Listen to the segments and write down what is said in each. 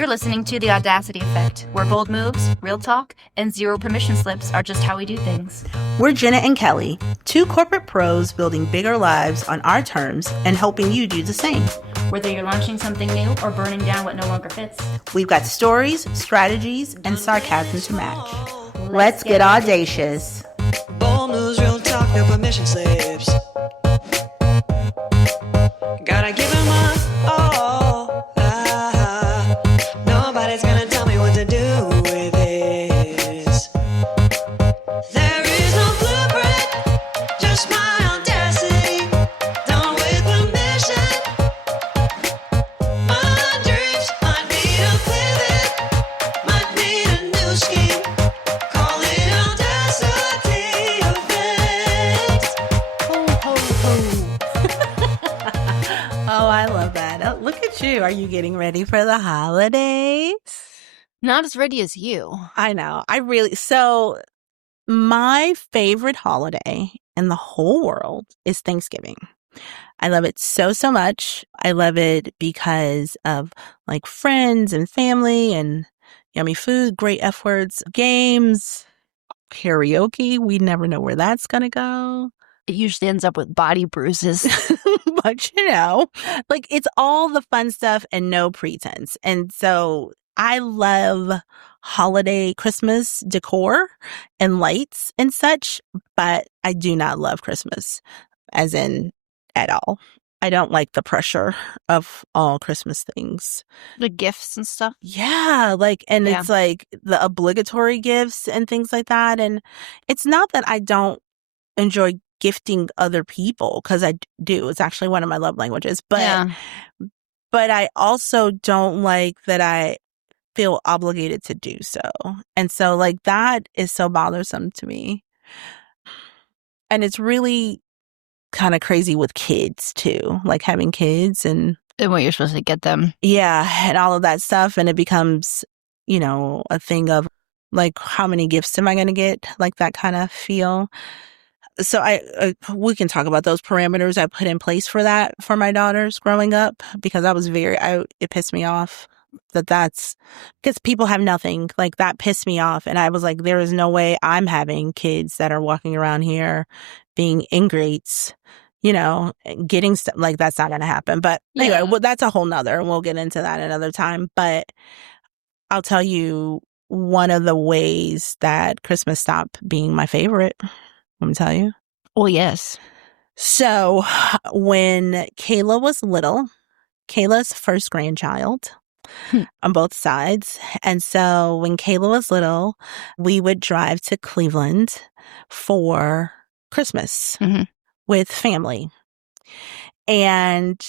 You're listening to The Audacity Effect, where bold moves, real talk, and zero permission slips are just how we do things. We're Jenna and Kelly, two corporate pros building bigger lives on our terms and helping you do the same. Whether you're launching something new or burning down what no longer fits, we've got stories, strategies, and sarcasm to match. Let's get audacious. Bold moves, real talk, no permission slips. Gotta give him my all. Nobody's gonna tell me what to do with this. There is no blueprint, just my audacity. Done with permission. My dreams might need a pivot, might need a new scheme. Call it audacity effect. Ho, ho, ho. Oh, I love that. Oh, look at you. Are you getting ready for the holidays? Not as ready as you. I know. So my favorite holiday in the whole world is Thanksgiving. I love it so, so much. I love it because of like friends and family and yummy food, great F words, games, karaoke. We never know where that's going to go. It usually ends up with body bruises. But, like it's all the fun stuff and no pretense. And so I love holiday Christmas decor and lights and such, but I do not love Christmas, as in at all. I don't like the pressure of all Christmas things. The gifts and stuff. Yeah, it's like the obligatory gifts and things like that. And it's not that I don't enjoy gifting other people, because I do. It's actually one of my love languages. But I also don't like that I feel obligated to do so. And so like that is so bothersome to me. And it's really kind of crazy with kids too, like having kids and what you're supposed to get them. Yeah, and all of that stuff. And it becomes, a thing of like, how many gifts am I going to get? Like that kind of feel. So we can talk about those parameters I put in place for that for my daughters growing up, because I was it pissed me off that's because people have nothing. Like that pissed me off. And I was like, there is no way I'm having kids that are walking around here being ingrates, getting stuff like that's not going to happen. But anyway, well, that's a whole nother, and we'll get into that another time. But I'll tell you one of the ways that Christmas stopped being my favorite. Let me tell you. Well, yes. So when Kayla was little, Kayla's first grandchild on both sides. And so when Kayla was little, we would drive to Cleveland for Christmas with family. And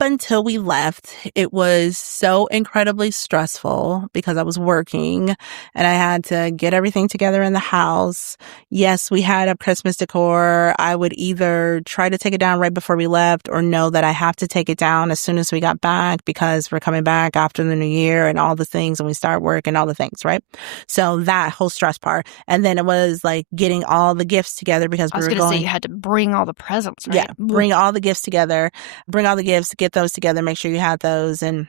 up until we left, it was so incredibly stressful because I was working and I had to get everything together in the house. Yes, we had a Christmas decor. I would either try to take it down right before we left or know that I have to take it down as soon as we got back because we're coming back after the new year and all the things, and we start work and all the things, right? So that whole stress part. And then it was like getting all the gifts together because I was going to say you had to bring all the presents, right? Yeah, bring all the gifts together, bring all the gifts, get those together, make sure you had those and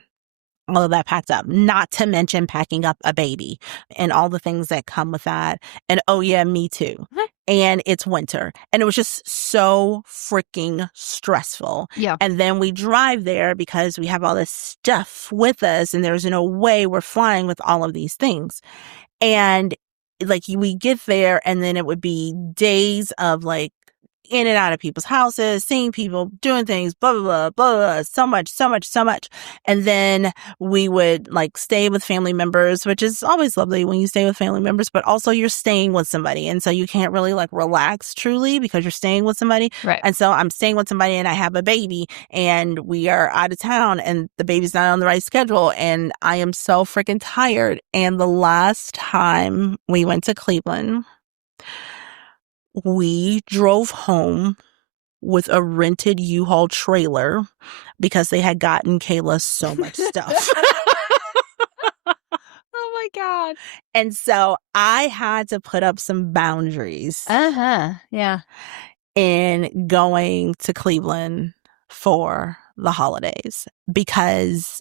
all of that packed up. Not to mention packing up a baby and all the things that come with that. And oh yeah, me too. And it's winter. And it was just so freaking stressful. Yeah. And then we drive there because we have all this stuff with us and there's no way we're flying with all of these things. And like we get there and then it would be days of like in and out of people's houses, seeing people, doing things, blah, blah, blah, blah, blah, so much. And then we would like stay with family members, which is always lovely when you stay with family members, but also you're staying with somebody. And so you can't really like relax truly because you're staying with somebody. Right. And so I'm staying with somebody and I have a baby and we are out of town and the baby's not on the right schedule. And I am so freaking tired. And the last time we went to Cleveland, we drove home with a rented U-Haul trailer because they had gotten Kayla so much stuff. Oh my God. And so I had to put up some boundaries. Yeah. In going to Cleveland for the holidays because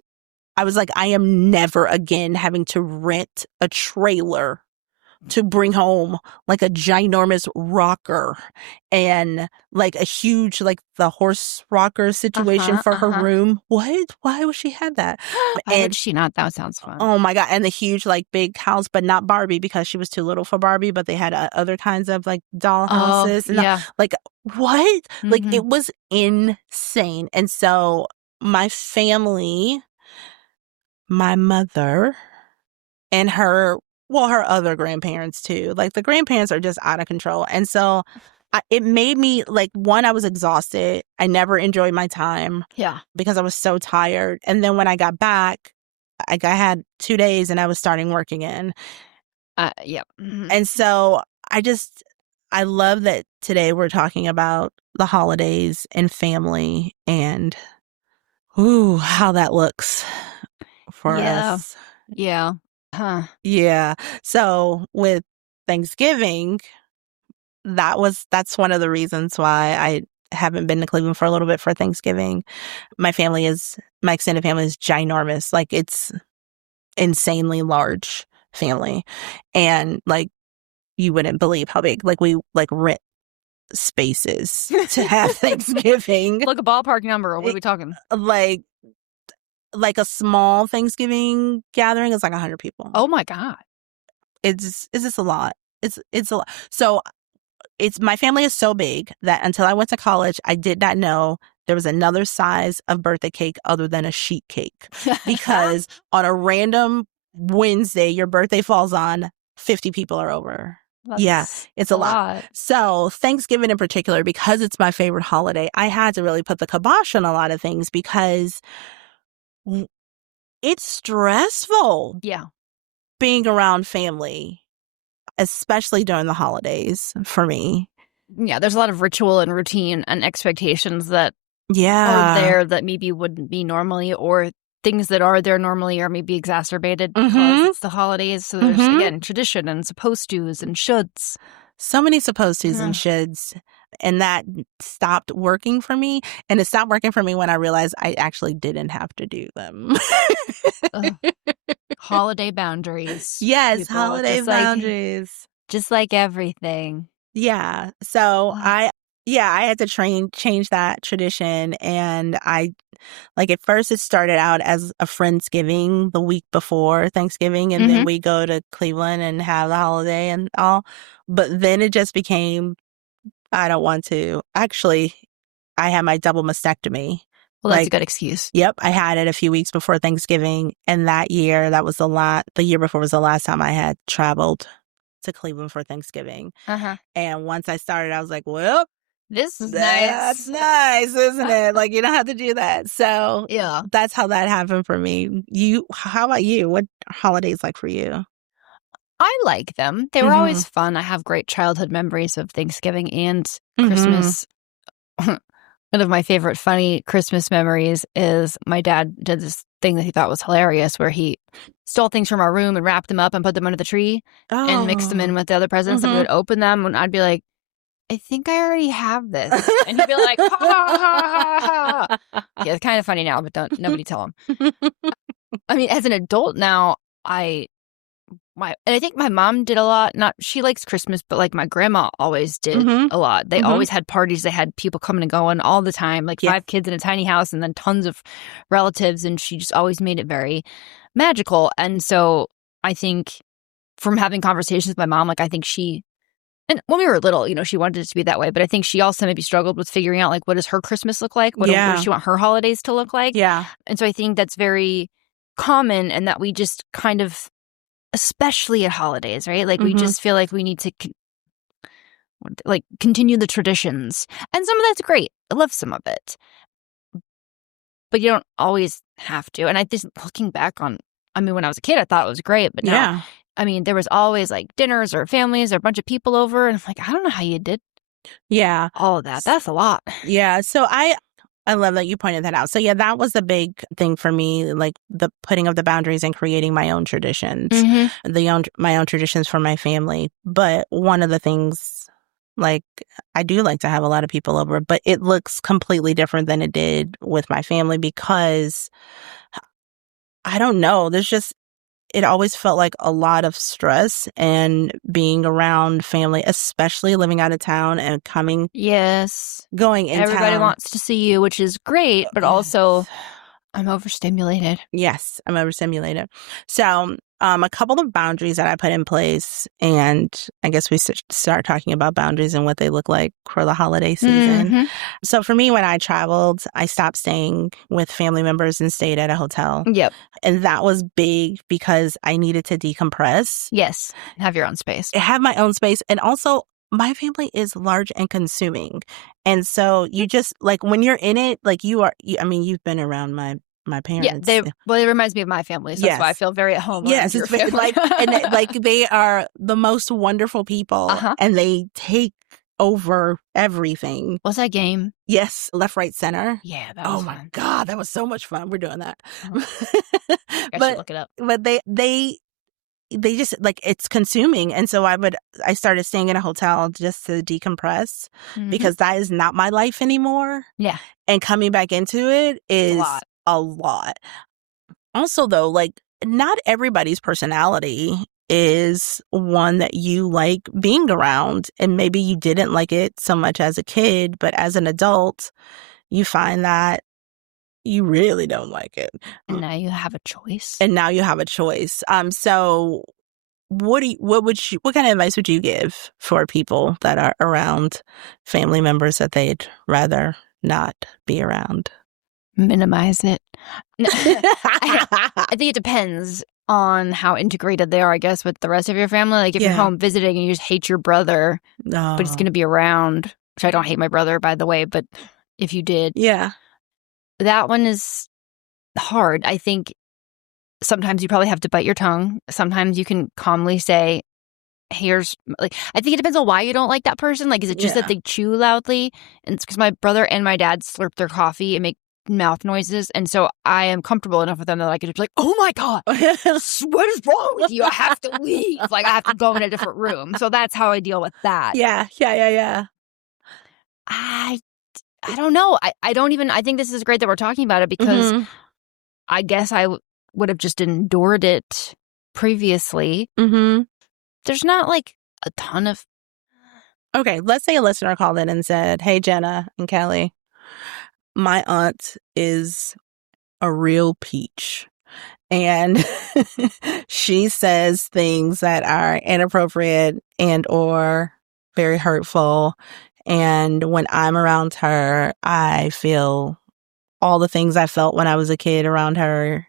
I was like, I am never again having to rent a trailer to bring home like a ginormous rocker and like a huge, like the horse rocker situation for her room. What? Why would she have that? Why would she not? That sounds fun. Oh my God. And the huge, like big house, but not Barbie because she was too little for Barbie, but they had other kinds of like doll houses. And yeah. like, what? Like, Mhm. it was insane. And so my family, my mother, and her other grandparents too. Like the grandparents are just out of control. And so it made me like, one, I was exhausted. I never enjoyed my time Yeah. because I was so tired. And then when I got back, I had 2 days and I was starting work again. Yep. Mhm. And so I love that today we're talking about the holidays and family and how that looks for us. Yeah. Huh. Yeah. So with Thanksgiving, that's one of the reasons why I haven't been to Cleveland for a little bit for Thanksgiving. My extended family is ginormous. Like, it's insanely large family. And like, you wouldn't believe how big. Like, we like rent spaces to have Thanksgiving. Like a ballpark number. What are we talking? Like a small Thanksgiving gathering is like 100 people. Oh my God. It's just a lot. It's a lot. So my family is so big that until I went to college, I did not know there was another size of birthday cake other than a sheet cake. Because on a random Wednesday, your birthday falls on, 50 people are over. It's a lot. So Thanksgiving in particular, because it's my favorite holiday, I had to really put the kibosh on a lot of things because it's stressful. Yeah. Being around family, especially during the holidays for me. Yeah, there's a lot of ritual and routine and expectations that Yeah. are there that maybe wouldn't be normally, or things that are there normally are maybe exacerbated Mhm. because it's the holidays. So there's, Mhm. again, tradition and supposed tos and shoulds. So many supposed tos and shoulds. And that stopped working for me. And it stopped working for me when I realized I actually didn't have to do them. Holiday boundaries. Yes, people, holiday just like- boundaries. Just like everything. Yeah. So I had to change that tradition. And at first it started out as a Friendsgiving the week before Thanksgiving. And then we go to Cleveland and have the holiday and all. But then it just became, I don't want to. Actually, I had my double mastectomy. Well, that's a good excuse. Yep. I had it a few weeks before Thanksgiving. And that year, the year before was the last time I had traveled to Cleveland for Thanksgiving. And once I started, I was like, well, this is that's nice, isn't it? Like, you don't have to do that. So Yeah. that's how that happened for me. How about you? What holidays like for you? I like them. They were always fun. I have great childhood memories of Thanksgiving and Mhm. Christmas. One of my favorite funny Christmas memories is my dad did this thing that he thought was hilarious where he stole things from our room and wrapped them up and put them under the tree and mixed them in with the other presents. And we would open them and I'd be like, I think I already have this. And he'd be like, ha, ha, ha, ha. Yeah, it's kind of funny now, but nobody tell him. I mean, as an adult now, and I think my mom did a lot. She likes Christmas, but like my grandma always did a lot. They always had parties. They had people coming and going all the time, like 5 kids in a tiny house and then tons of relatives. And she just always made it very magical. And so I think from having conversations with my mom, like I think and when we were little, she wanted it to be that way. But I think she also maybe struggled with figuring out like, what does her Christmas look like? What does she want her holidays to look like? Yeah. And so I think that's very common and that we just kind of, especially at holidays, right? Like we just feel like we need to continue the traditions. And some of that's great. I love some of it. But you don't always have to. And I just looking back on, when I was a kid, I thought it was great. But now, there was always like dinners or families or a bunch of people over. And I'm like, I don't know how you did all of that. That's a lot. Yeah. So I love that you pointed that out. So yeah, that was the big thing for me, like the putting of the boundaries and creating my own traditions, my own traditions for my family. But one of the things, like I do like to have a lot of people over, but it looks completely different than it did with my family because I don't know. It always felt like a lot of stress and being around family, especially living out of town and Yes. going in Everybody town. wants to see you, which is great, but also I'm overstimulated. Yes, I'm overstimulated. So, a couple of boundaries that I put in place, and I guess we start talking about boundaries and what they look like for the holiday season. Mhm. So, for me, when I traveled, I stopped staying with family members and stayed at a hotel. Yep. And that was big because I needed to decompress. Yes. Have your own space. Have my own space. And also, my family is large and consuming. And so you just like when you're in it, like you've been around my Yeah, parents. it reminds me of my family, so that's why I feel very at home. Yes, Your it's family. like they are the most wonderful people, and they take over everything. What's that game? Yes, left, right, center. Yeah, that was my fun. God, that was so much fun. We're doing that. I should look it up. But they just like it's consuming, and so I started staying in a hotel just to decompress because that is not my life anymore. Yeah, and coming back into it is a lot. Also, though, like not everybody's personality is one that you like being around, and maybe you didn't like it so much as a kid, but as an adult, you find that you really don't like it. and now you have a choice. So what kind of advice would you give for people that are around family members that they'd rather not be around? Minimize it. No, I think it depends on how integrated they are, I guess, with the rest of your family. Like if you're home visiting and you just hate your brother, but he's going to be around, which I don't hate my brother, by the way, but if you did, that one is hard. I think sometimes you probably have to bite your tongue. Sometimes you can calmly say, I think it depends on why you don't like that person. Like, is it just that they chew loudly? And it's because my brother and my dad slurp their coffee and make mouth noises. And so I am comfortable enough with them that I could be like, oh my God, what is wrong with you? I have to leave. Like, I have to go in a different room. So that's how I deal with that. Yeah. I don't know. I think this is great that we're talking about it because I guess I would have just endured it previously. There's not like a ton of. Okay, let's say a listener called in and said, hey, Jenna and Kelly, my aunt is a real peach. And she says things that are inappropriate and or very hurtful. And when I'm around her, I feel all the things I felt when I was a kid around her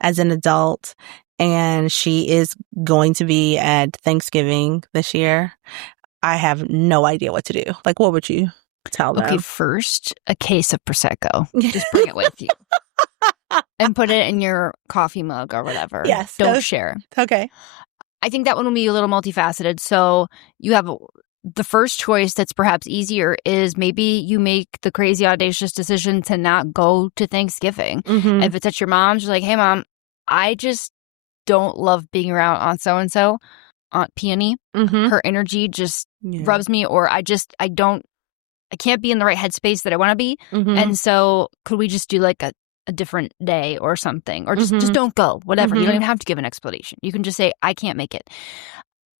as an adult. And she is going to be at Thanksgiving this year. I have no idea what to do. Like, what would you tell them? Okay, first, a case of Prosecco. Just bring it with you. And put it in your coffee mug or whatever. Yes. Don't share. Okay. I think that one will be a little multifaceted. So you have the first choice that's perhaps easier is maybe you make the crazy audacious decision to not go to Thanksgiving. If it's at your mom's, you're like, hey, Mom, I just don't love being around Aunt so-and-so, Aunt Peony. Her energy just rubs me, or I can't be in the right headspace that I want to be. And so could we just do like a different day or something, or just don't go, whatever. You don't even have to give an explanation. You can just say, I can't make it.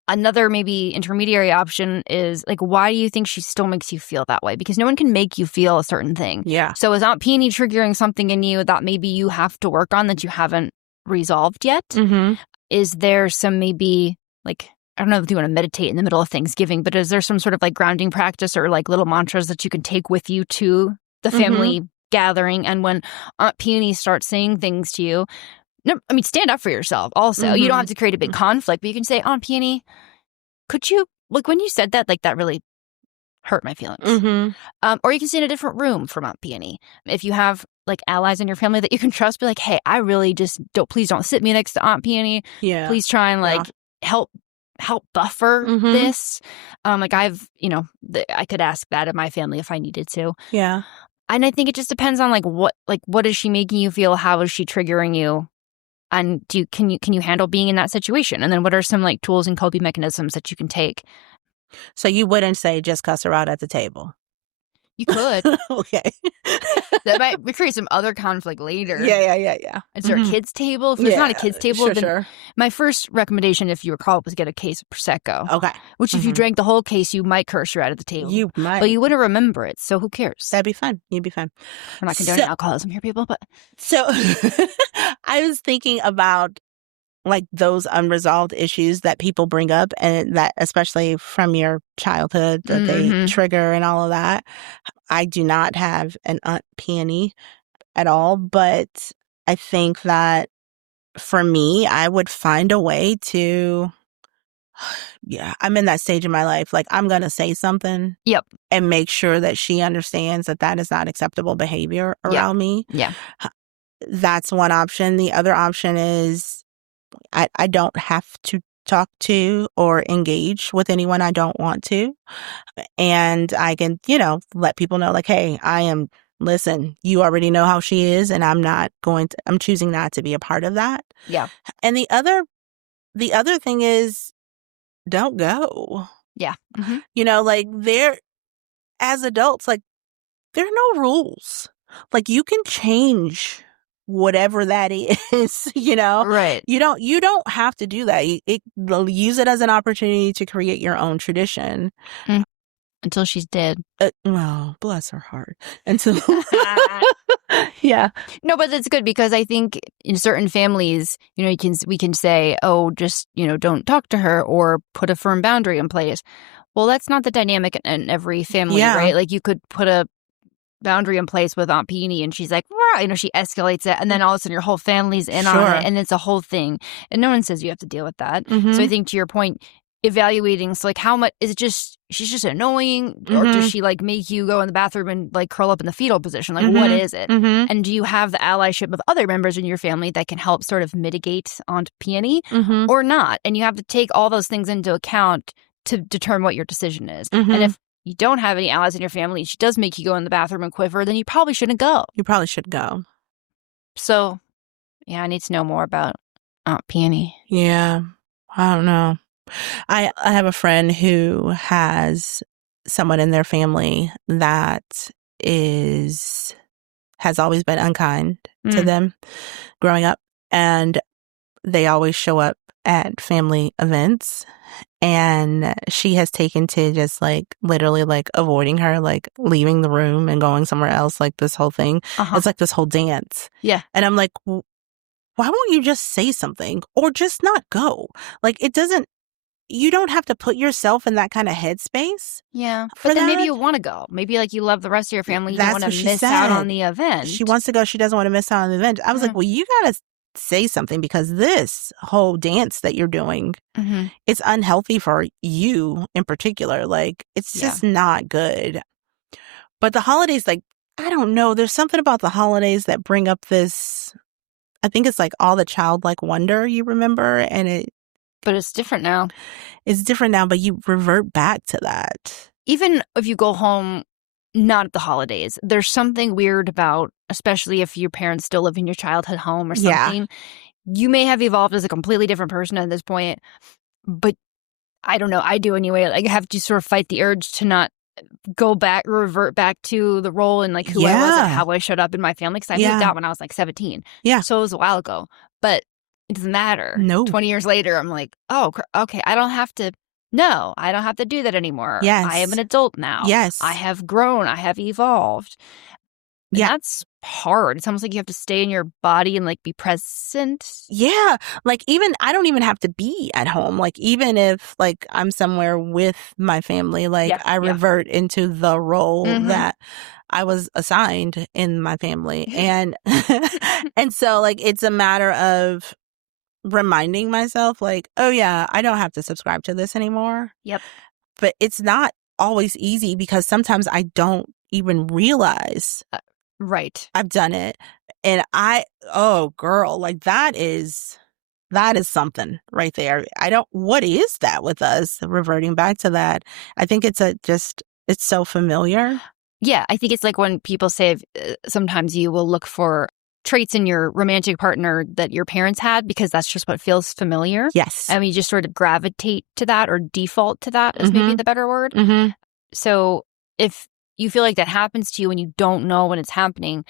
Another maybe intermediary option is like, why do you think she still makes you feel that way? Because no one can make you feel a certain thing. Yeah. So is Aunt Peony triggering something in you that maybe you have to work on that you haven't resolved yet? Is there some maybe like, I don't know if you want to meditate in the middle of Thanksgiving, but is there some sort of like grounding practice or like little mantras that you can take with you to the family gathering? And when Aunt Peony starts saying things to you, no, I mean, stand up for yourself also. You don't have to create a big conflict, but you can say, Aunt Peony, could you, like when you said that, like that really hurt my feelings. Or you can stay in a different room from Aunt Peony. If you have like allies in your family that you can trust, be like, hey, I really just please don't sit me next to Aunt Peony. Yeah. Please try and like help buffer this. Like I could ask that of my family if I needed to. Yeah. And I think it just depends on what is she making you feel? How is she triggering you? And can you handle being in that situation? And then what are some like tools and coping mechanisms that you can take? So you wouldn't say just cuss her out at the table? You could. Okay. That might create some other conflict later. Yeah. Is there a kids table? If there's not a kids table, then sure. my first recommendation, if you recall, was get a case of Prosecco. Okay. Which, if you drank the whole case, you might curse her out of the table. You might. But you wouldn't remember it, so who cares? That'd be fun. You'd be fun. I'm not condoning alcoholism here, people, but... So I was thinking about like those unresolved issues that people bring up, and that especially from your childhood that they trigger and all of that. I do not have an Aunt Peony at all, but I think that for me, I would find a way to, I'm in that stage in my life. Like, I'm going to say something. Yep. And make sure that she understands that that is not acceptable behavior around me. Yeah. That's one option. The other option is I don't have to talk to or engage with anyone I don't want to. And I can, let people know like, hey, listen, you already know how she is, and I'm choosing not to be a part of that. Yeah. And the other thing is, don't go. Yeah. Like as adults, like there are no rules. Like you can change whatever that is, Right. You don't have to do that. Use it as an opportunity to create your own tradition. Until she's dead. Oh, bless her heart. Until yeah. No, but that's good, because I think in certain families, we can say, oh, just, don't talk to her or put a firm boundary in place. Well, that's not the dynamic in every family, right? Like you could put a boundary in place with Aunt Peony and she's like, rah, she escalates it, and then all of a sudden your whole family's in on it, and it's a whole thing. And no one says you have to deal with that. So I think to your point, evaluating, so like how much is it just she's just annoying, or does she like make you go in the bathroom and like curl up in the fetal position? Like what is it? And do you have the allyship of other members in your family that can help sort of mitigate Aunt Peony or not? And you have to take all those things into account to determine what your decision is. And if you don't have any allies in your family, she does make you go in the bathroom and quiver, then you probably shouldn't go. You probably should go. So, yeah, I need to know more about Aunt Peony. Yeah, I don't know. I have a friend who has someone in their family that has always been unkind to them growing up, and they always show up at family events, and she has taken to just like literally like avoiding her, like leaving the room and going somewhere else, like this whole thing. It's like this whole dance. Yeah. And I'm like, why won't you just say something or just not go? Like you don't have to put yourself in that kind of headspace. Yeah. But then maybe you want to go. Maybe like you love the rest of your family. You don't want to miss out on the event. She wants to go. She doesn't want to miss out on the event. I was like, well, you got to say something, because this whole dance that you're doing, it's unhealthy for you in particular. Like, it's just not good. But the holidays, like, I don't know. There's something about the holidays that bring up this, I think it's like all the childlike wonder you remember. And but it's different now. It's different now, but you revert back to that. Even if you go home not at the holidays, there's something weird about, especially if your parents still live in your childhood home or something. You may have evolved as a completely different person at this point, but I don't know. I do anyway. Like, I have to sort of fight the urge to not revert back to the role and like who I was and how I showed up in my family, because I moved out when I was like 17. Yeah. So it was a while ago, but it doesn't matter. No. 20 years later, I'm like, oh, okay, I don't have to do that anymore. Yes. I am an adult now. Yes. I have grown. I have evolved. Yeah. That's hard. It's almost like you have to stay in your body and like be present. Yeah. Like I don't even have to be at home. Like even if like I'm somewhere with my family, like I revert into the role that I was assigned in my family. And, and so like, it's a matter of reminding myself like, oh yeah, I don't have to subscribe to this anymore. Yep. But it's not always easy, because sometimes I don't even realize I've done it. And oh girl, like that is something right there. What is that with us reverting back to that? I think it's so familiar. Yeah. I think it's like when people say sometimes you will look for traits in your romantic partner that your parents had, because that's just what feels familiar. Yes. And you just sort of gravitate to that, or default to that is maybe the better word. So if you feel like that happens to you and you don't know when it's happening,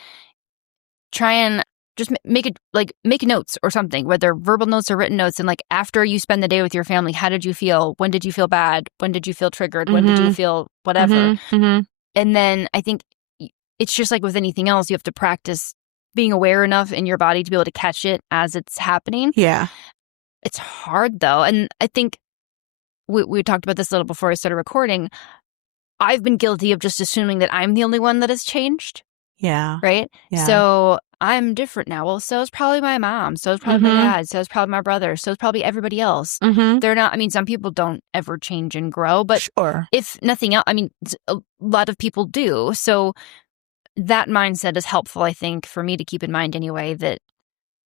try and just make notes or something, whether verbal notes or written notes. And like after you spend the day with your family, how did you feel? When did you feel bad? When did you feel triggered? When did you feel whatever? And then I think it's just like with anything else, you have to practice being aware enough in your body to be able to catch it as it's happening. Yeah. It's hard though. And I think we talked about this a little before I started recording. I've been guilty of just assuming that I'm the only one that has changed. Yeah. Right? Yeah. So I'm different now. Well, so is probably my mom. So is probably my dad. So is probably my brother. So is probably everybody else. They're not, I mean, some people don't ever change and grow, but Sure. if nothing else, I mean, a lot of people do. So that mindset is helpful, I think, for me to keep in mind anyway, that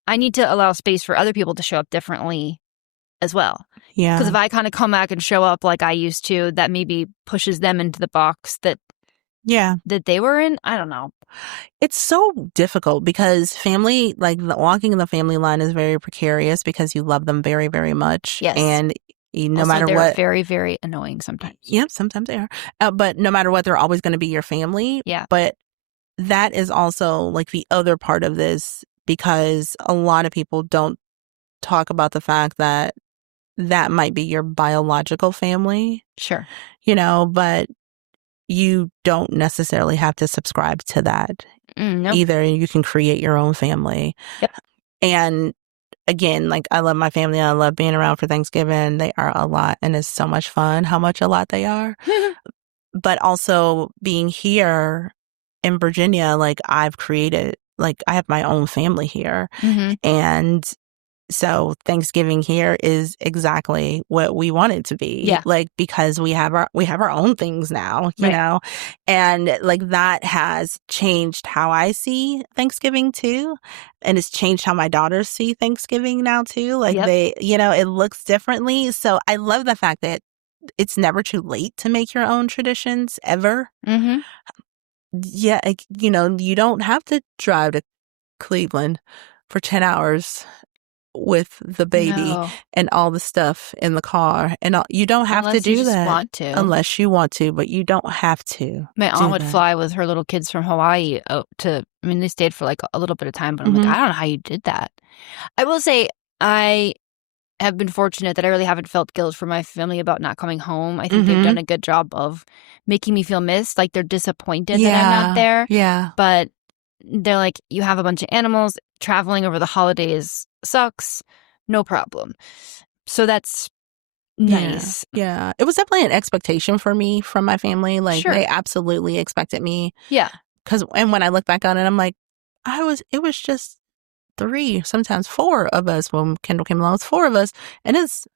I need to allow space for other people to show up differently as well. Yeah. Because if I kind of come back and show up like I used to, that maybe pushes them into the box that they were in. I don't know. It's so difficult because family, like walking in the family line is very precarious because you love them very, very much. Yes. And no Also, matter they're what. very, very annoying sometimes. Yep, sometimes they are. But no matter what, they're always going to be your family. Yeah. But that is also like the other part of this, because a lot of people don't talk about the fact that that might be your biological family. Sure. But you don't necessarily have to subscribe to that either. You can create your own family. Yep. And again, like I love my family. I love being around for Thanksgiving. They are a lot, and it's so much fun how much a lot they are. But also being here in Virginia, like I've created, like I have my own family here. And so Thanksgiving here is exactly what we want it to be. Yeah. Like, because we have our own things now, you know, and like that has changed how I see Thanksgiving too. And it's changed how my daughters see Thanksgiving now too. Like they, it looks differently. So I love the fact that it's never too late to make your own traditions ever. Yeah. You don't have to drive to Cleveland for 10 hours with the baby and all the stuff in the car, and you don't have to do that unless you want to, but you don't have to. My aunt would fly with her little kids from Hawaii they stayed for like a little bit of time, but I'm like, I don't know how you did that. I will say I have been fortunate that I really haven't felt guilt for my family about not coming home. I think they've done a good job of making me feel missed. Like they're disappointed that I'm not there. Yeah. But they're like, you have a bunch of animals. Traveling over the holidays sucks. No problem. So that's nice. Yeah. It was definitely an expectation for me from my family. Like they absolutely expected me. Yeah. And when I look back on it, I'm like, it was just 3, sometimes 4 of us when Kendall came along. It's 4 of us. And it's,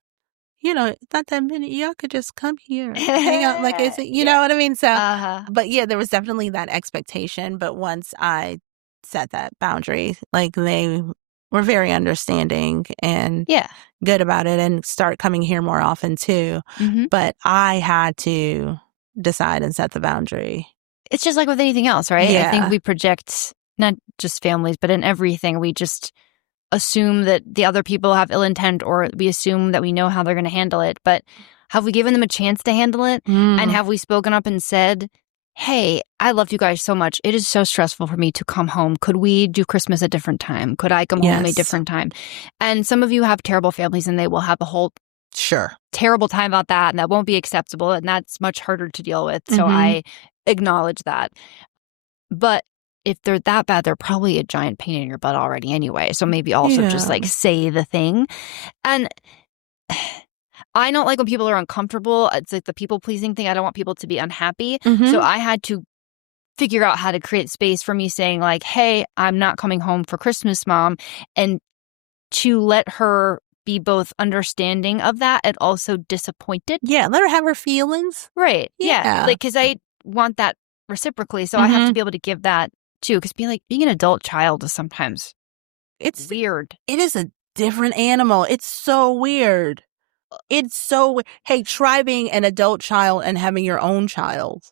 not that many. Y'all could just come here and hang out. Like, you know what I mean? So, but yeah, there was definitely that expectation. But once I set that boundary, like they were very understanding and good about it, and start coming here more often too. But I had to decide and set the boundary. It's just like with anything else, right? Yeah. I think we project, not just families, but in everything, we just assume that the other people have ill intent, or we assume that we know how they're going to handle it. But have we given them a chance to handle it? And have we spoken up and said, hey, I love you guys so much. It is so stressful for me to come home. Could we do Christmas a different time? Could I come home a different time? And some of you have terrible families, and they will have a whole terrible time about that, and that won't be acceptable, and that's much harder to deal with. So I acknowledge that. But if they're that bad, they're probably a giant pain in your butt already anyway. So maybe also just like say the thing. And I don't like when people are uncomfortable. It's like the people-pleasing thing. I don't want people to be unhappy. So I had to figure out how to create space for me saying like, hey, I'm not coming home for Christmas, Mom. And to let her be both understanding of that and also disappointed. Yeah, let her have her feelings. Right. Yeah. Like, because I want that reciprocally. So I have to be able to give that too. Because being an adult child is sometimes it's weird. It is a different animal. It's so weird. Hey, try being an adult child and having your own child.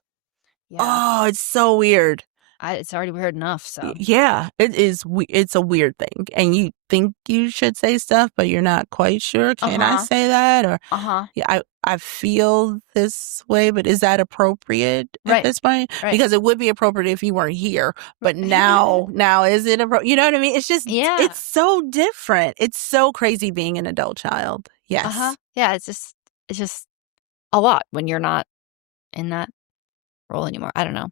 Yeah. Oh, it's so weird. It's already weird enough. So Yeah, it is. It's a weird thing, and you think you should say stuff, but you're not quite sure. Can I say that? Or yeah, I feel this way, but is that appropriate at this point? Right. Because it would be appropriate if you weren't here, but now is it appropriate? You know what I mean? It's just it's so different. It's so crazy being an adult child. Yes. Yeah. It's just a lot when you're not in that role anymore. I don't know.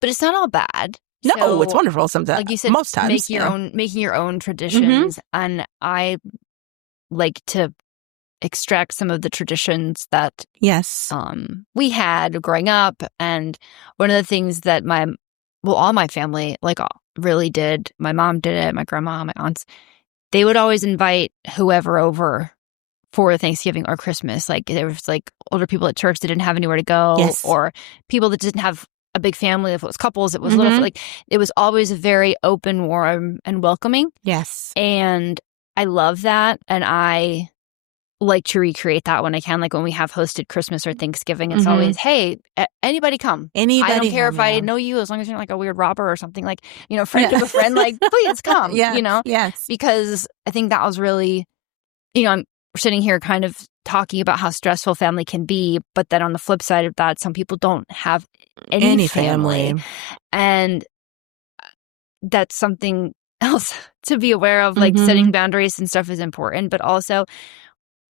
But it's not all bad. No, So, it's wonderful sometimes. like you said, most times, making your own traditions, and I like to extract some of the traditions that yes, we had growing up. And one of the things that all my family really did, my mom did it, my grandma, my aunts, they would always invite whoever over for Thanksgiving or Christmas. Like there was older people at church that didn't have anywhere to go, or people that didn't have a big family. If it was couples, it was little. It was always very open, warm, and welcoming. Yes, and I love that, and I like to recreate that when I can. Like when we have hosted Christmas or Thanksgiving, it's always, hey, anybody come. I don't care if I know you, as long as you're not like a weird robber or something. Like, friend of a friend. Like, please come. Yes, because I think that was really, I'm sitting here kind of talking about how stressful family can be, but then on the flip side of that, some people don't have any family. And that's something else to be aware of. Like setting boundaries and stuff is important, but also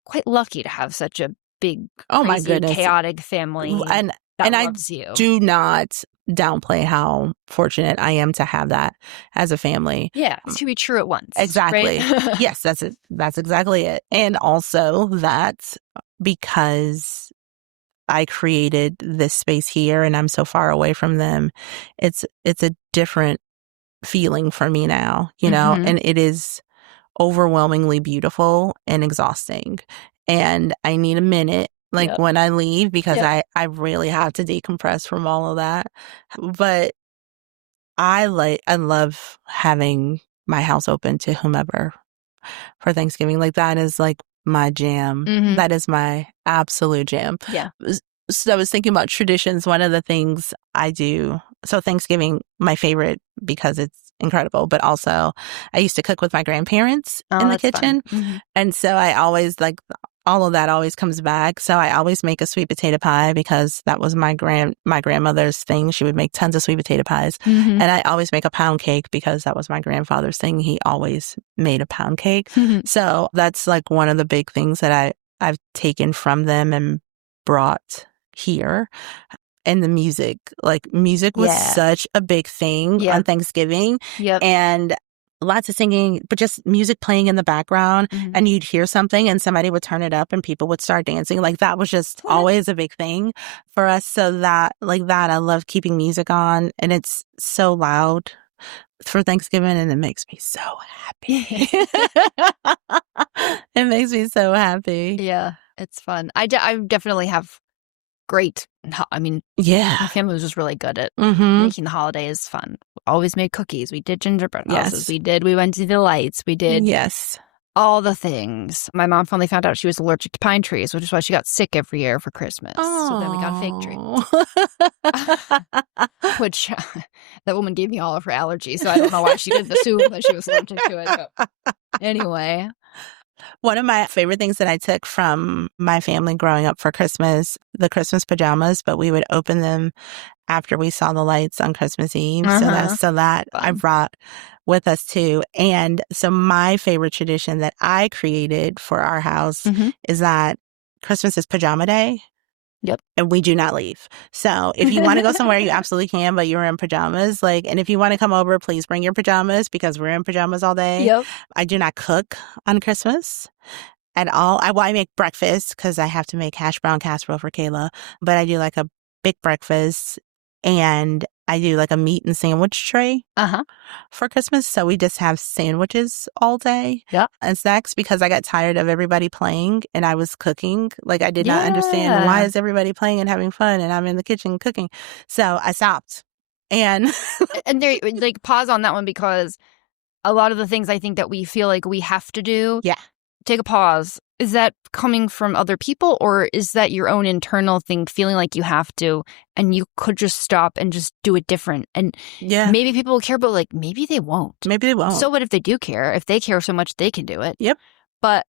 quite lucky to have such a big, my goodness, chaotic family and loves you. Do not downplay how fortunate I am to have that as a family. Yeah, to be true at once. Exactly. Right? Yes, that's it. That's exactly it. And also that because I created this space here and I'm so far away from them, it's a different feeling for me now, and it is overwhelmingly beautiful and exhausting. And I need a minute when I leave because I really have to decompress from all of that. But I love having my house open to whomever for Thanksgiving. Like that is like my jam. That is my absolute jam. Yeah. So I was thinking about traditions. One of the things I do, so Thanksgiving, my favorite because it's incredible, but also I used to cook with my grandparents in the kitchen. And so I always all of that always comes back. So I always make a sweet potato pie because that was my grandmother's thing. She would make tons of sweet potato pies. And I always make a pound cake because that was my grandfather's thing. He always made a pound cake. So that's like one of the big things that I've taken from them and brought here. And the music was such a big thing on Thanksgiving. And lots of singing, but just music playing in the background, and you'd hear something and somebody would turn it up and people would start dancing. Like that was just always a big thing for us. So that I love keeping music on, and it's so loud for Thanksgiving, and it makes me so happy. It makes me so happy. Yeah, it's fun. I definitely have great. My family was just really good at making the holidays fun. Always made cookies. We did gingerbread houses. We went to the lights. We did all the things. My mom finally found out she was allergic to pine trees, which is why she got sick every year for Christmas. So then we got a fake tree. Which that woman gave me all of her allergies, so I don't know why she didn't assume that she was allergic to it. But anyway. One of my favorite things that I took from my family growing up for Christmas, the Christmas pajamas, but we would open them after we saw the lights on Christmas Eve. So that I brought with us too. And so my favorite tradition that I created for our house is that Christmas is pajama day. Yep. And we do not leave. So if you want to go somewhere, you absolutely can, but you're in pajamas. And if you want to come over, please bring your pajamas because we're in pajamas all day. Yep. I do not cook on Christmas at all. I make breakfast because I have to make hash brown casserole for Kayla, but I do like a big breakfast, and I do like a meat and sandwich tray for Christmas. So we just have sandwiches all day and snacks because I got tired of everybody playing and I was cooking. Like I did not understand why is everybody playing and having fun and I'm in the kitchen cooking. So I stopped. And there, pause on that one because a lot of the things I think that we feel like we have to do. Yeah. Take a pause is that coming from other people, or is that your own internal thing, feeling like you have to, and you could just stop and just do it different? And Yeah. maybe people will care, but like maybe they won't. Maybe they won't. So what if they do care? If they care so much, they can do it. Yep. But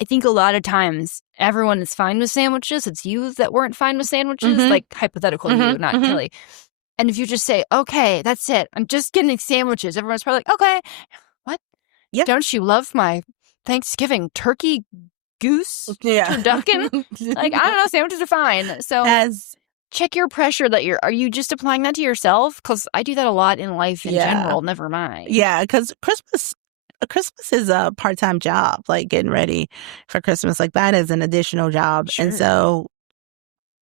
I think a lot of times everyone is fine with sandwiches. It's you that weren't fine with sandwiches, like hypothetical you, not Kelly. And if you just say, okay, that's it, I'm just getting sandwiches, everyone's probably like, okay, what? Yeah. Don't you love my Thanksgiving turkey, goose, turducken? Like, I don't know, sandwiches are fine. So check your pressure that are you just applying that to yourself? Because I do that a lot in life in general, never mind. Yeah, because Christmas is a part-time job, like getting ready for Christmas. Like that is an additional job. Sure. And so,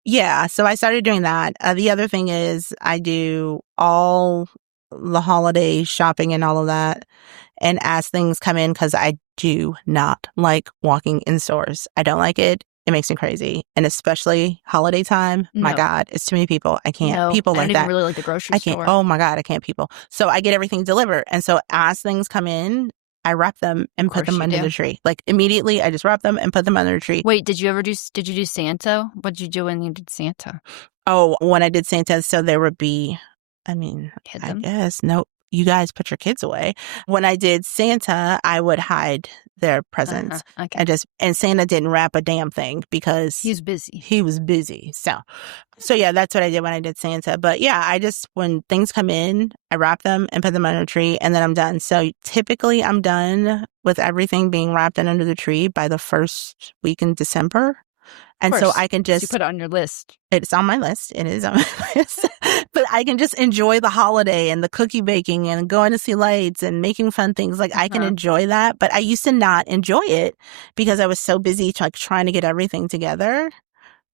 yeah, so I started doing that. The other thing is I do all the holiday shopping and all of that. And as things come in, because I do not like walking in stores. I don't like it. It makes me crazy. And especially holiday time. My God, it's too many people. I can't. People like that. I don't even really like the grocery store. I can't. Oh my God, I can't people. So I get everything delivered. And so as things come in, I wrap them and put them under the tree. Like immediately, I just wrap them and put them under the tree. Wait, did you do Santa? What did you do when you did Santa? Oh, when I did Santa, so there would be, I guess, no, you guys put your kids away. When I did Santa, I would hide their presents. Okay. And Santa didn't wrap a damn thing because he's busy. He was busy. So yeah, that's what I did when I did Santa. But yeah, when things come in, I wrap them and put them under the tree and then I'm done. So typically I'm done with everything being wrapped and under the tree by the first week in December. And so I can just... You put it on your list. It's on my list. It is on my list. But I can just enjoy the holiday and the cookie baking and going to see lights and making fun things. Like I can enjoy that. But I used to not enjoy it because I was so busy trying to get everything together.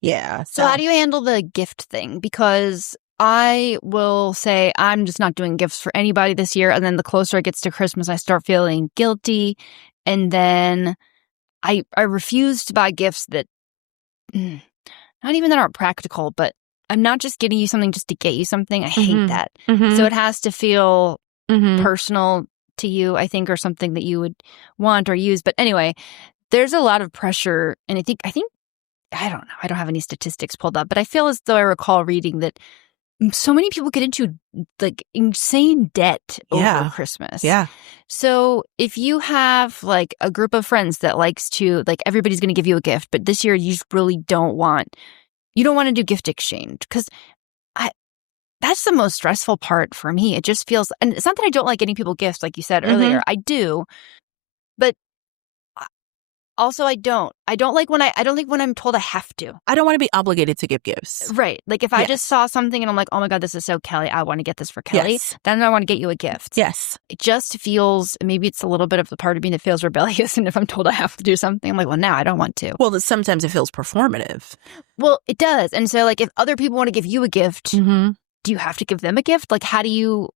Yeah. So how do you handle the gift thing? Because I will say I'm just not doing gifts for anybody this year. And then the closer it gets to Christmas, I start feeling guilty. And then I refuse to buy gifts that not even that aren't practical, but I'm not just getting you something just to get you something. I hate that. So it has to feel personal to you, I think, or something that you would want or use. But anyway, there's a lot of pressure. And I think, I don't know. I don't have any statistics pulled up, but I feel as though I recall reading that so many people get into like insane debt over Christmas. Yeah. So if you have like a group of friends that likes to, like, everybody's going to give you a gift, but this year you just really don't want to do gift exchange, because that's the most stressful part for me. It just feels, and it's not that I don't like getting people gifts, like you said earlier. I do, but also, I don't like when I'm told I have to. I don't want to be obligated to give gifts. Right. Like if I just saw something and I'm like, oh my God, this is so Kelly, I want to get this for Kelly. Then I want to get you a gift. Yes. It just feels, maybe it's a little bit of the part of me that feels rebellious. And if I'm told I have to do something, I'm like, well, now I don't want to. Well, sometimes it feels performative. Well, it does. And so like if other people want to give you a gift, do you have to give them a gift? Like how do you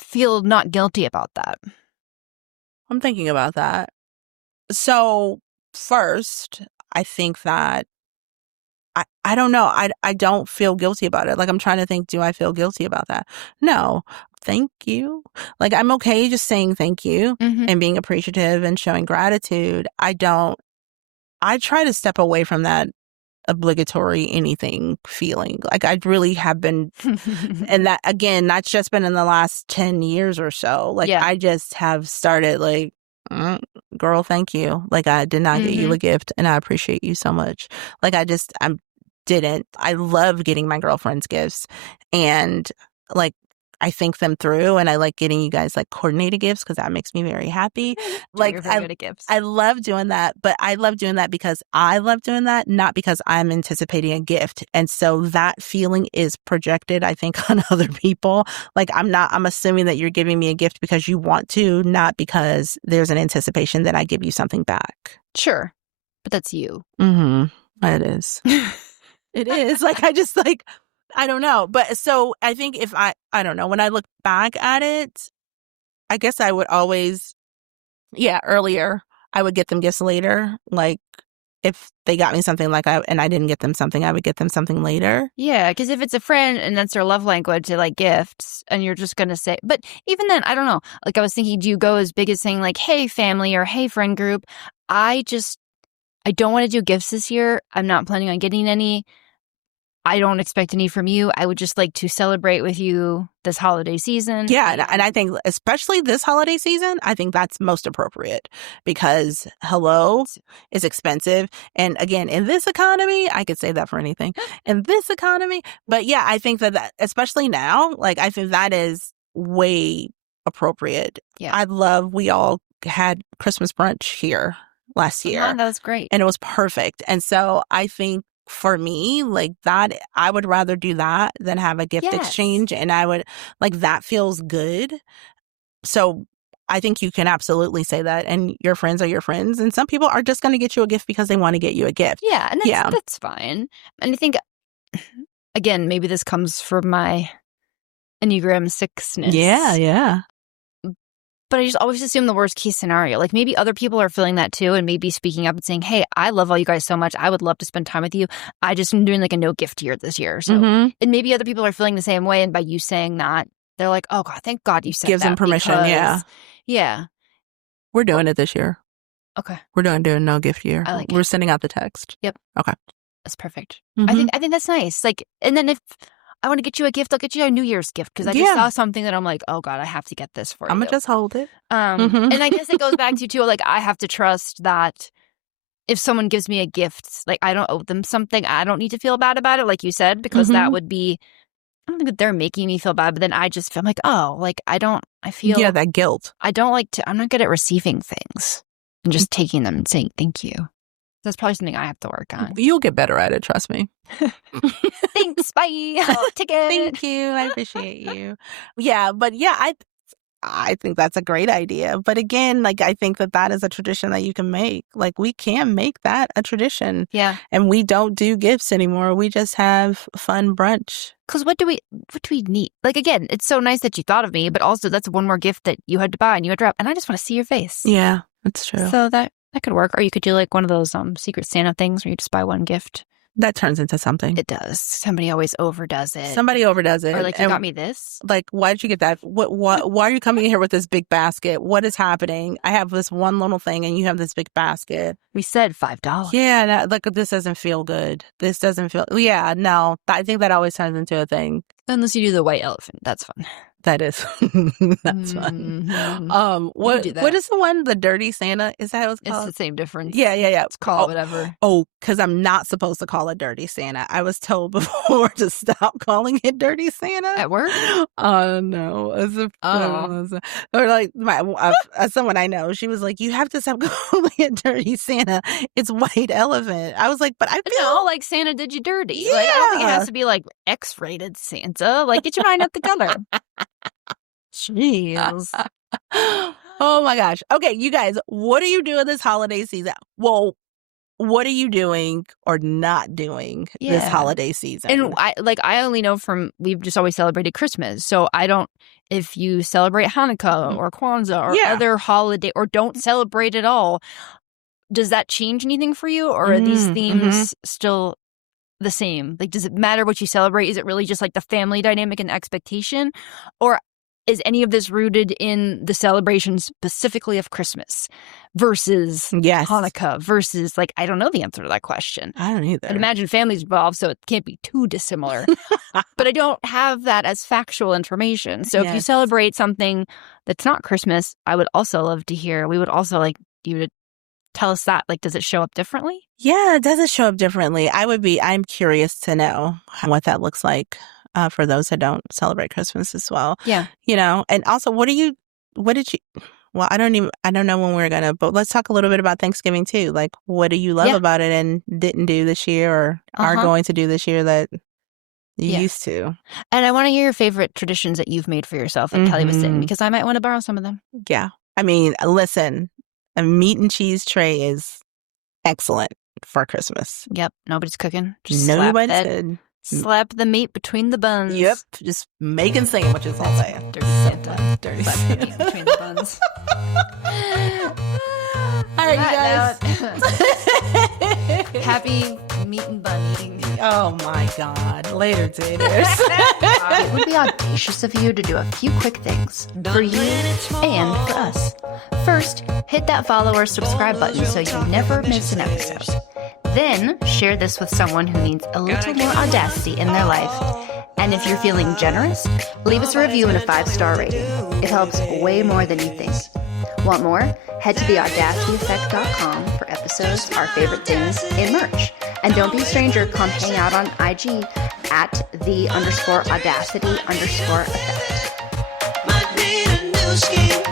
feel not guilty about that? I'm thinking about that. So first, I think that I don't know. I don't feel guilty about it. Like I'm trying to think, do I feel guilty about that? No. Thank you. Like I'm okay just saying thank you and being appreciative and showing gratitude. I try to step away from that obligatory anything feeling. Like I really have been, and that again, that's just been in the last 10 years or so. Like I just have started like, girl, thank you. Like I did not get you a gift and I appreciate you so much. Like I didn't. I love getting my girlfriends gifts and like I think them through and I like getting you guys like coordinated gifts because that makes me very happy. Like very good at gifts. I love doing that, but I love doing that because I love doing that, not because I'm anticipating a gift. And so that feeling is projected, I think, on other people. Like I'm assuming that you're giving me a gift because you want to, not because there's an anticipation that I give you something back. Sure. But that's you. It is. It is. Like I just like, I don't know. But so I think if I don't know, when I look back at it, I guess I would always, earlier, I would get them gifts later. Like if they got me something and I didn't get them something, I would get them something later. Yeah, because if it's a friend and that's their love language, they like gifts, and you're just going to say, but even then, I don't know. Like I was thinking, do you go as big as saying like, hey, family or hey, friend group? I don't want to do gifts this year. I'm not planning on getting any. I don't expect any from you. I would just like to celebrate with you this holiday season. Yeah. And I think especially this holiday season, I think that's most appropriate because hello is expensive. And again, in this economy, I could say that for anything in this economy. But yeah, I think that especially now, like I think that is way appropriate. Yeah. we all had Christmas brunch here last year. That was great. And it was perfect. And so I think for me, like that, I would rather do that than have a gift exchange. And I would like that feels good. So I think you can absolutely say that. And your friends are your friends. And some people are just going to get you a gift because they want to get you a gift. Yeah. And that's fine. And I think, again, maybe this comes from my Enneagram 6-ness. Yeah. But I just always assume the worst case scenario. Like maybe other people are feeling that too and maybe speaking up and saying, hey, I love all you guys so much. I would love to spend time with you. I just am doing like a no gift year this year. So, and maybe other people are feeling the same way. And by you saying that, they're like, oh God, thank God you said Gives that. them permission. Yeah. We're doing it this year. Okay. We're doing no gift year. I like We're it. sending out the text. Yep. Okay. That's perfect. Mm-hmm. I think that's nice. Like, and then if I want to get you a gift, I'll get you a New Year's gift because I just saw something that I'm like, oh God, I have to get this for you. I'm going to just hold it. And I guess it goes back to too, like I have to trust that if someone gives me a gift, like I don't owe them something, I don't need to feel bad about it, like you said, because that would be, I don't think that they're making me feel bad, but then I just feel like, oh, like I feel. Yeah, that guilt. I'm not good at receiving things and just taking them and saying thank you. That's probably something I have to work on. You'll get better at it, trust me. Thanks, bye. I'll take it. Thank you. I appreciate you. Yeah, but yeah, I think that's a great idea. But again, like I think that is a tradition that you can make. Like we can make that a tradition. Yeah. And we don't do gifts anymore. We just have fun brunch. Because what do we need? Like again, it's so nice that you thought of me, but also that's one more gift that you had to buy and you had to wrap. And I just want to see your face. Yeah, that's true. So that could work. Or you could do like one of those Secret Santa things where you just buy one gift. That turns into something. It does. Somebody always overdoes it. Somebody overdoes it. Or like, you got me this? Like, why did you get that? Why are you coming in here with this big basket? What is happening? I have this one little thing and you have this big basket. We said $5. Yeah, this doesn't feel good. This doesn't feel... Yeah, no. I think that always turns into a thing. Unless you do the white elephant. That's fun. That is. That's fun. What is the one? The Dirty Santa? Is that what it's called? It's the same difference. Yeah. It's called whatever. Oh, because I'm not supposed to call it Dirty Santa. I was told before to stop calling it Dirty Santa. At work? Oh, no. Or like someone I know, she was like, you have to stop calling it Dirty Santa. It's White Elephant. I was like, but I feel like Santa did you dirty. Yeah. Like, I don't think it has to be like X-rated Santa. Like, get your mind up together. Jeez. Oh my gosh. Okay, you guys, what are you doing this holiday season? Well, what are you doing or not doing this holiday season? And I only know we've just always celebrated Christmas. So I don't, if you celebrate Hanukkah or Kwanzaa or other holiday or don't celebrate at all, does that change anything for you? Or are these themes still the same? Like, does it matter what you celebrate? Is it really just like the family dynamic and expectation? Or is any of this rooted in the celebration specifically of Christmas versus Hanukkah versus, like, I don't know the answer to that question. I don't either. I'd imagine families involved, so it can't be too dissimilar. But I don't have that as factual information. So if you celebrate something that's not Christmas, I would also love to hear. We would also like you to tell us that. Like, does it show up differently? Yeah, it doesn't show up differently. I'm curious to know what that looks like. For those that don't celebrate Christmas as well. Yeah. You know, and also well, I don't know when we're gonna, but let's talk a little bit about Thanksgiving too. Like, what do you love about it and didn't do this year or are going to do this year that you used to? And I want to hear your favorite traditions that you've made for yourself, like Kelly was saying, because I might want to borrow some of them. Yeah. I mean, listen, a meat and cheese tray is excellent for Christmas. Yep. Nobody's cooking. Just slap the meat between the buns. Yep. Just making sandwiches all day. Dirty Santa. Slap the meat between the buns. All right, you guys. Happy meat and bun eating. Oh my God. Later, daters. It would be audacious of you to do a few quick things for you and for us. First, hit that follow or subscribe button so you never miss an episode. Then, share this with someone who needs a little more audacity in their life. And if you're feeling generous, leave us a review and a 5-star rating. It helps way more than you think. Want more? Head to theaudacityeffect.com for episodes, our favorite things, and merch. And don't be a stranger, come hang out on IG at @the_audacity_effect. Might need a new skin.